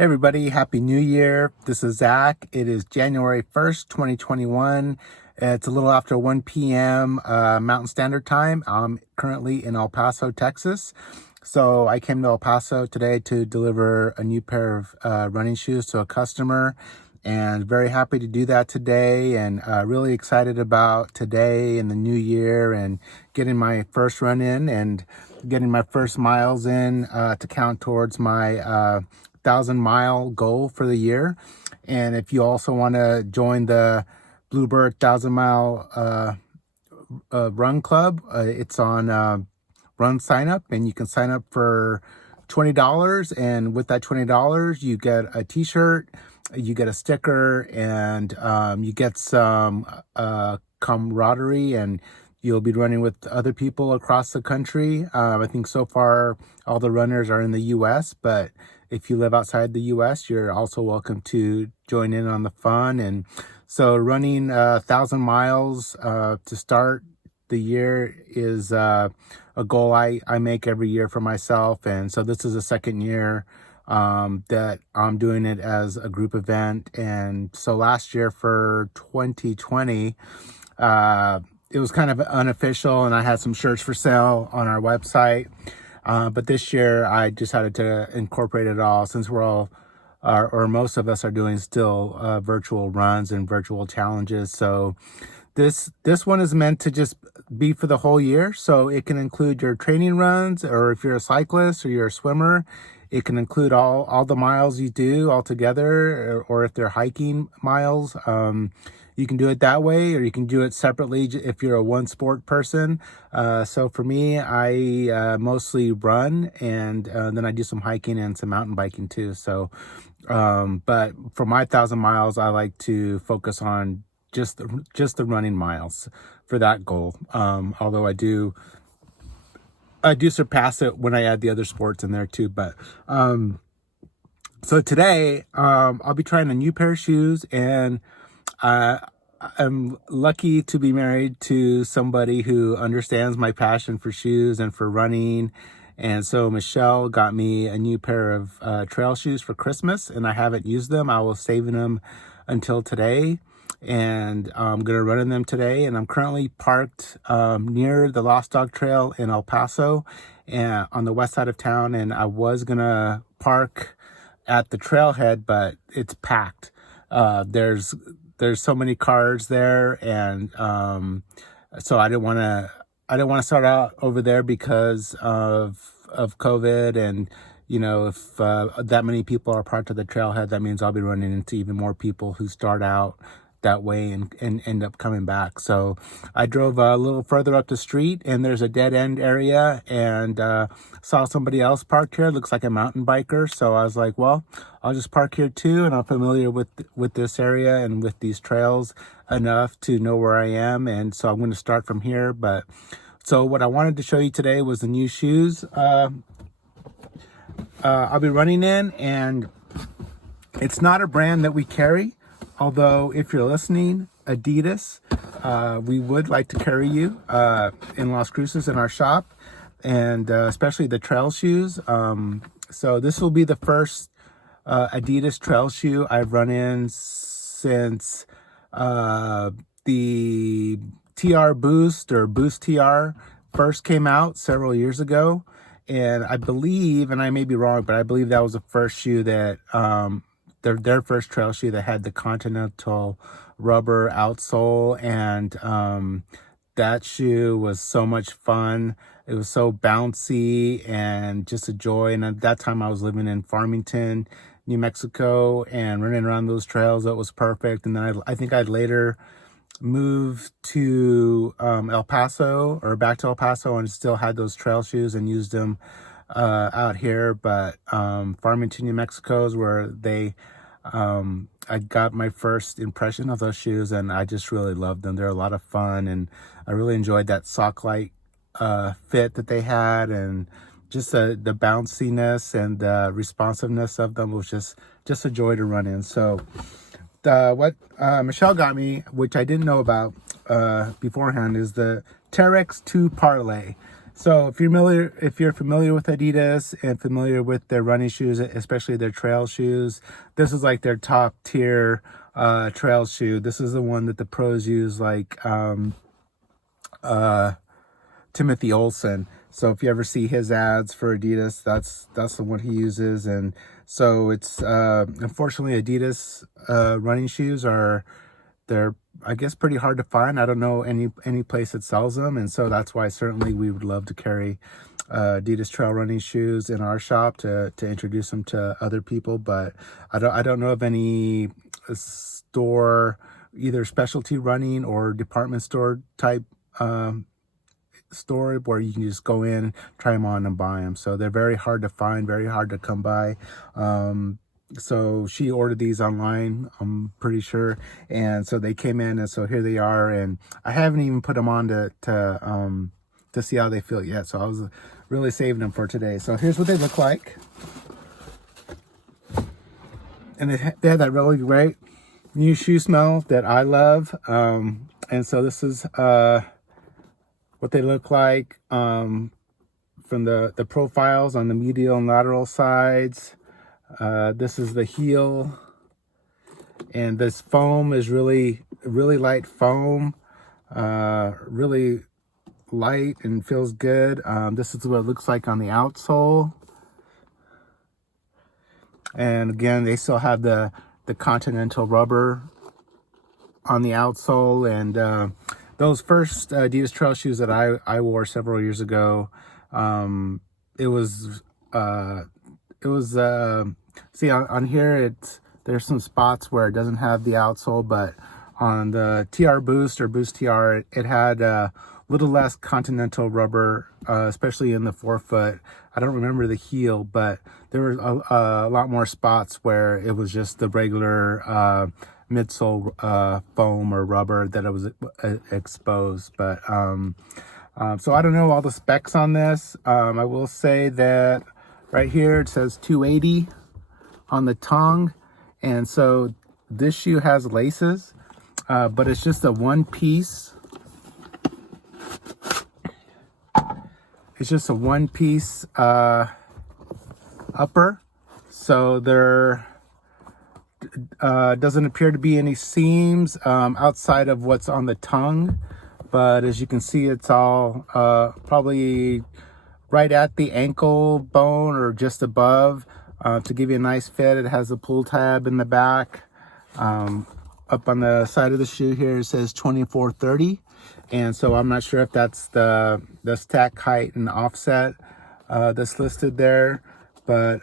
Hey everybody, Happy New Year. This is Zach. It is January 1st, 2021. It's a little after 1 p.m. Mountain Standard Time. I'm currently in El Paso, Texas. So I came to El Paso today to deliver a new pair of running shoes to a customer, and very happy to do that today, and really excited about today and the new year and getting my first run in and getting my first miles in to count towards my 1,000-mile goal for the year. And if you also want to join the Bluebird 1,000-mile run club, it's on run sign up, and you can sign up for $20. And with that $20, you get a t-shirt, you get a sticker, and you get some camaraderie, and you'll be running with other people across the country. I think so far all the runners are in the U.S., but if you live outside the U.S., you're also welcome to join in on the fun. And so running 1,000 miles to start the year is a goal I make every year for myself. And so this is the second year that I'm doing it as a group event. And so last year for 2020, it was kind of unofficial, and I had some shirts for sale on our website. But this year I decided to incorporate it all, since we're all, or most of us are doing still virtual runs and virtual challenges. So this one is meant to just be for the whole year. So it can include your training runs, or if you're a cyclist or you're a swimmer, it can include all the miles you do all together, or if they're hiking miles, you can do it that way, or you can do it separately if you're a one sport person. So for me, I mostly run, and then I do some hiking and some mountain biking too. So, but for my 1,000 miles, I like to focus on just the running miles for that goal. Although I do surpass it when I add the other sports in there too. But so today, I'll be trying a new pair of shoes, and I'm lucky to be married to somebody who understands my passion for shoes and for running. And so Michelle got me a new pair of trail shoes for Christmas, and I haven't used them. I was saving them until today, and I'm going to run in them today. And I'm currently parked near the Lost Dog Trail in El Paso, and on the west side of town. And I was going to park at the trailhead, but it's packed. There's so many cars there, and so I didn't want to start out over there because of COVID. And if that many people are part of the trailhead, that means I'll be running into even more people who start out that way and end up coming back. So I drove a little further up the street, and there's a dead end area, and saw somebody else parked here. Looks like a mountain biker. So I was like, well, I'll just park here too, and I'm familiar with this area and with these trails enough to know where I am. And so I'm going to start from here. But so what I wanted to show you today was the new shoes I'll be running in, and it's not a brand that we carry. Although, if you're listening, adidas, we would like to carry you in Las Cruces in our shop, and especially the trail shoes. So this will be the first adidas trail shoe I've run in since the TR Boost, or Boost TR, first came out several years ago. And I believe, and I may be wrong, but I believe that was the first shoe that their first trail shoe that had the Continental rubber outsole. And that shoe was so much fun. It was so bouncy and just a joy. And at that time I was living in Farmington, New Mexico, and running around those trails. That was perfect. And then I think I'd later moved to El Paso, or back to El Paso, and still had those trail shoes and used them out here. But Farmington, New Mexico is where I got my first impression of those shoes, and I just really loved them. They're a lot of fun, and I really enjoyed that sock-like fit that they had, and just the bounciness and the responsiveness of them was just a joy to run in. So what Michelle got me, which I didn't know about beforehand, is the Terrex 2 Parley. So if you're familiar with Adidas and familiar with their running shoes, especially their trail shoes, this is like their top tier trail shoe. This is the one that the pros use, like Timothy Olsen. So if you ever see his ads for Adidas, that's the one he uses. And so it's unfortunately Adidas running shoes they're, I guess, pretty hard to find. I don't know any place that sells them, and so that's why certainly we would love to carry Adidas trail running shoes in our shop to introduce them to other people. But I don't know of any store, either specialty running or department store type store where you can just go in, try them on, and buy them. So they're very hard to find, very hard to come by. So she ordered these online, I'm pretty sure, and so they came in, and so here they are. And I haven't even put them on to see how they feel yet. So I was really saving them for today. So here's what they look like, and they have that really great new shoe smell that I love. And so this is what they look like from the profiles on the medial and lateral sides. This is the heel, and this foam is really light foam, really light and feels good. This is what it looks like on the outsole, and again they still have the Continental rubber on the outsole. And those first Adidas trail shoes that I wore several years ago, it was see on here there's some spots where it doesn't have the outsole, but on the TR Boost or Boost TR it had a little less Continental rubber, especially in the forefoot. I don't remember the heel, but there were a lot more spots where it was just the regular midsole foam or rubber that it was exposed. But so I don't know all the specs on this. I will say that right here it says 280 on the tongue, and so this shoe has laces, but it's just a one piece. It's just a one piece upper, so there doesn't appear to be any seams outside of what's on the tongue, but as you can see, it's all probably right at the ankle bone or just above. To give you a nice fit, it has a pull tab in the back. Up on the side of the shoe here it says 2430, and so I'm not sure if that's the stack height and offset that's listed there. But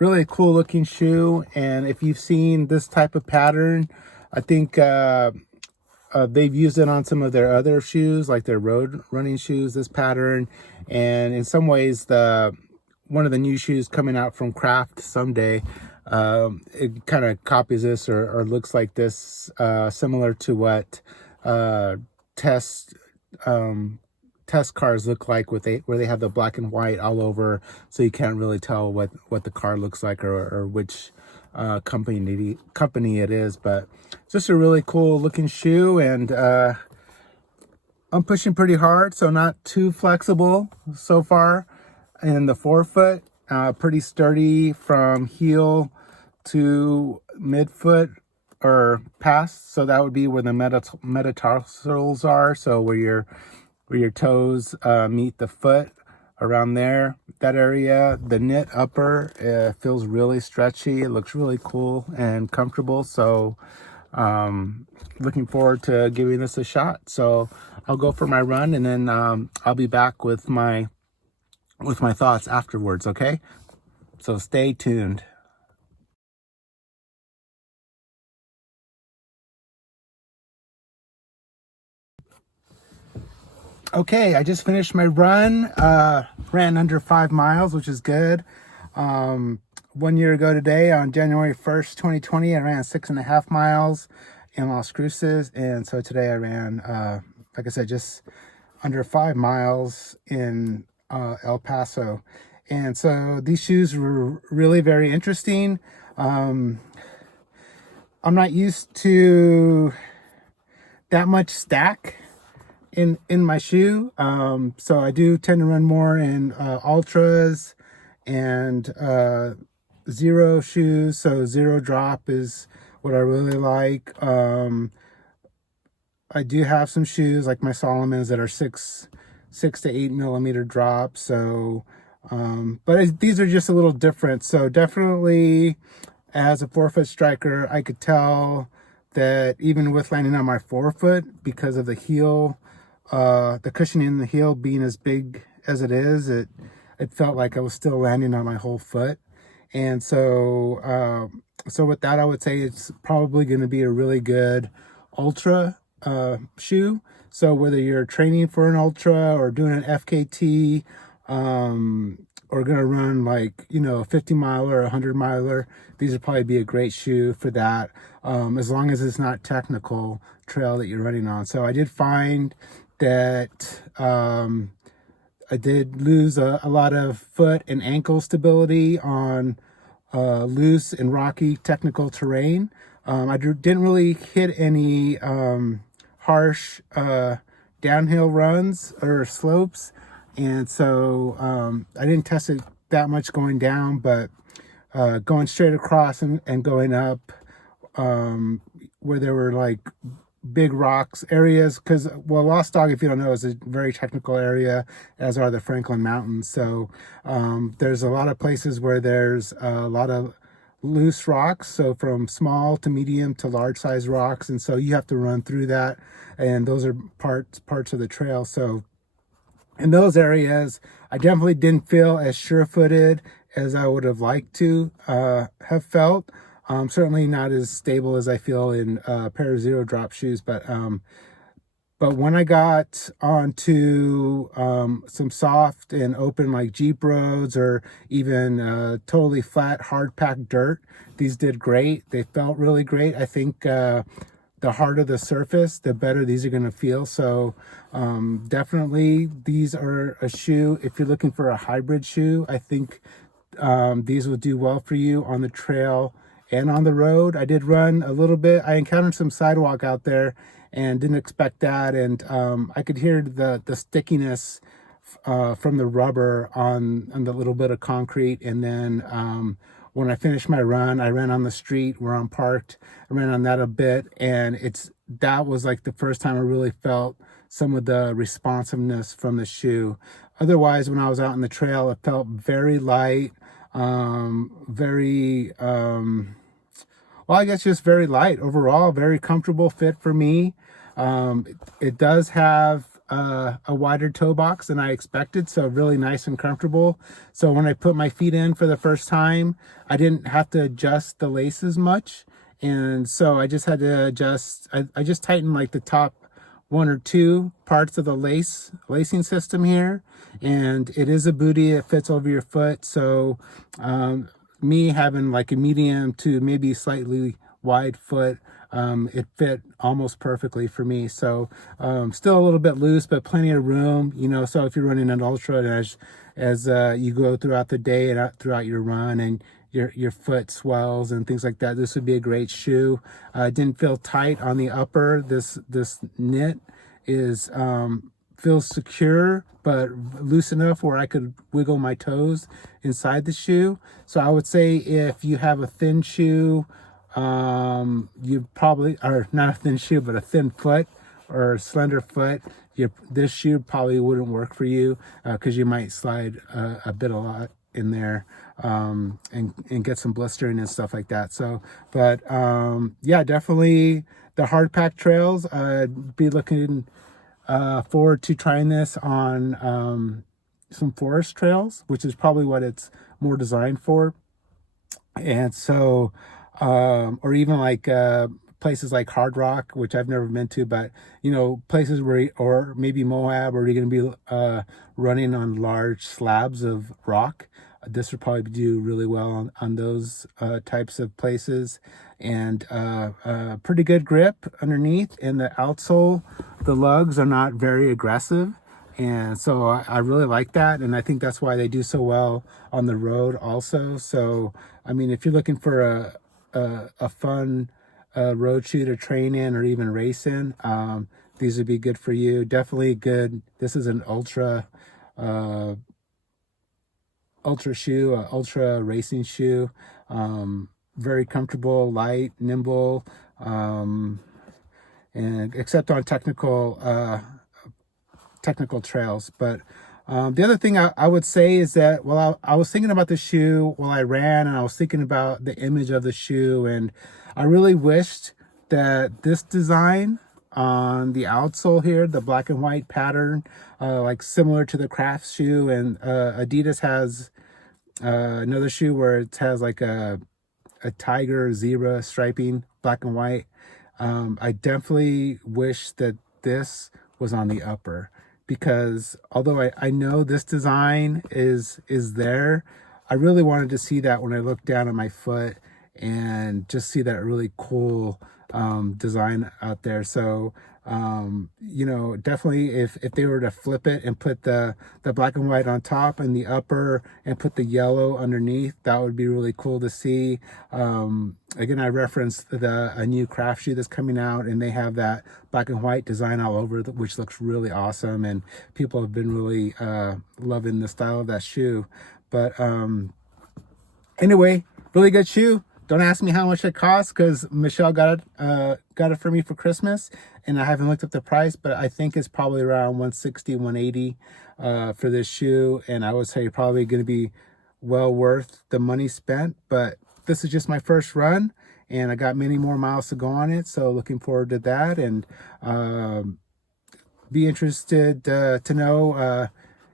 really cool looking shoe, and if you've seen this type of pattern, I think they've used it on some of their other shoes, like their road running shoes, this pattern. And in some ways, one of the new shoes coming out from Kraft someday, it kind of copies this or looks like this, similar to what test cars look like, where they have the black and white all over, so you can't really tell what the car looks like or which company it is. But it's just a really cool looking shoe, and I'm pushing pretty hard, so not too flexible so far in the forefoot. Pretty sturdy from heel to midfoot or past, so that would be where the metatarsals are, so where your toes meet the foot, around there, that area. The knit upper feels really stretchy. It looks really cool and comfortable. So looking forward to giving this a shot. So I'll go for my run, and then I'll be back with my thoughts afterwards. Okay, so stay tuned. Okay, I just finished my run. Ran under 5 miles, which is good. 1 year ago today, on January 1st, 2020, I ran 6.5 miles in Las Cruces. And so today I ran, like I said, just under 5 miles in El Paso. And so these shoes were really very interesting. I'm not used to that much stack in my shoe. So I do tend to run more in ultras and zero shoes. So zero drop is what I really like. I do have some shoes like my Solomons that are 6 to 8 millimeter drop. So, these are just a little different. So definitely, as a forefoot striker, I could tell that even with landing on my forefoot, because of the heel, the cushioning in the heel being as big as it is, it felt like I was still landing on my whole foot. And so with that, I would say it's probably going to be a really good ultra shoe. So whether you're training for an ultra or doing an FKT, or going to run like, a 50 miler or a 100 miler, these would probably be a great shoe for that, as long as it's not technical trail that you're running on. So I did find that I did lose a lot of foot and ankle stability on loose and rocky technical terrain. I didn't really hit any harsh downhill runs or slopes, and so I didn't test it that much going down, but going straight across and going up, where there were like big rocks areas, because Lost Dog, if you don't know, is a very technical area, as are the Franklin Mountains. So there's a lot of places where there's a lot of loose rocks, so from small to medium to large size rocks, and so you have to run through that, and those are parts of the trail. So in those areas, I definitely didn't feel as sure-footed as I would have liked to have felt. Certainly not as stable as I feel in a pair of zero drop shoes, but when I got onto some soft and open like Jeep roads, or even totally flat hard packed dirt, these did great. They felt really great. I think the harder the surface, the better these are going to feel. So definitely these are a shoe. If you're looking for a hybrid shoe, I think these will do well for you on the trail and on the road. I did run a little bit. I encountered some sidewalk out there and didn't expect that. And I could hear the stickiness from the rubber on the little bit of concrete. And then when I finished my run, I ran on the street where I'm parked. I ran on that a bit, and that was like the first time I really felt some of the responsiveness from the shoe. Otherwise, when I was out on the trail, it felt very light, I guess just very light overall, very comfortable fit for me. It does have a wider toe box than I expected, so really nice and comfortable. So when I put my feet in for the first time, I didn't have to adjust the laces much. And so I just had to adjust, I just tightened like the top one or two parts of the lacing system here. And it is a bootie, it fits over your foot. So me having like a medium to maybe slightly wide foot, it fit almost perfectly for me. So still a little bit loose, but plenty of room, so if you're running an ultra, and as you go throughout the day and throughout your run, and your foot swells and things like that, this would be a great shoe. It didn't feel tight on the upper. This knit is feels secure, but loose enough where I could wiggle my toes inside the shoe. So I would say if you have a thin shoe, you probably, or not a thin shoe, but a thin foot or a slender foot, this shoe probably wouldn't work for you, because you might slide a lot in there, and get some blistering and stuff like that. So, but yeah, definitely the hard pack trails, I'd be looking forward to trying this on some forest trails, which is probably what it's more designed for. And so or even like places like Hard Rock, which I've never been to, but places where, or maybe Moab, where you're going to be running on large slabs of rock. This would probably do really well on those types of places. And pretty good grip underneath, and the outsole, the lugs are not very aggressive. And so I really like that, and I think that's why they do so well on the road also. So I mean, if you're looking for a fun road shoe to train in or even race in, these would be good for you. Definitely good. This is an ultra shoe, ultra racing shoe. Very comfortable, light, nimble, and except on technical trails. But the other thing I would say is that, well, I was thinking about the shoe while I ran, and I was thinking about the image of the shoe, and I really wished that this design on the outsole here, the black and white pattern, like similar to the craft shoe, and Adidas has another shoe where it has like a tiger zebra striping, black and white. I definitely wish that this was on the upper, because although I know this design is there, I really wanted to see that when I looked down at my foot and just see that really cool design out there. So definitely if they were to flip it and put the black and white on top and the upper and put the yellow underneath, that would be really cool to see. Again, I referenced a new craft shoe that's coming out, and they have that black and white design all over, which looks really awesome, and people have been really loving the style of that shoe. But anyway, really good shoe. Don't ask me how much it costs, because Michelle got it for me for Christmas, and I haven't looked up the price, but I think it's probably around 160, 180 for this shoe, and I would say probably going to be well worth the money spent. But this is just my first run, and I got many more miles to go on it, so looking forward to that, and be interested to know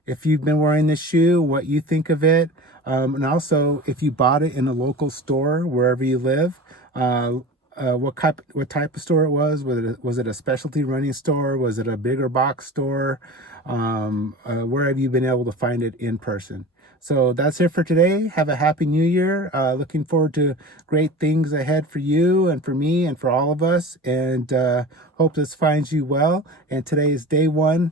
if you've been wearing this shoe, what you think of it. And also, if you bought it in a local store wherever you live, what type of store it was. Was it a specialty running store? Was it a bigger box store? Where have you been able to find it in person? So that's it for today. Have a happy new year. Looking forward to great things ahead for you and for me and for all of us. And hope this finds you well. And today is day one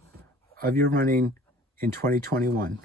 of your running in 2021.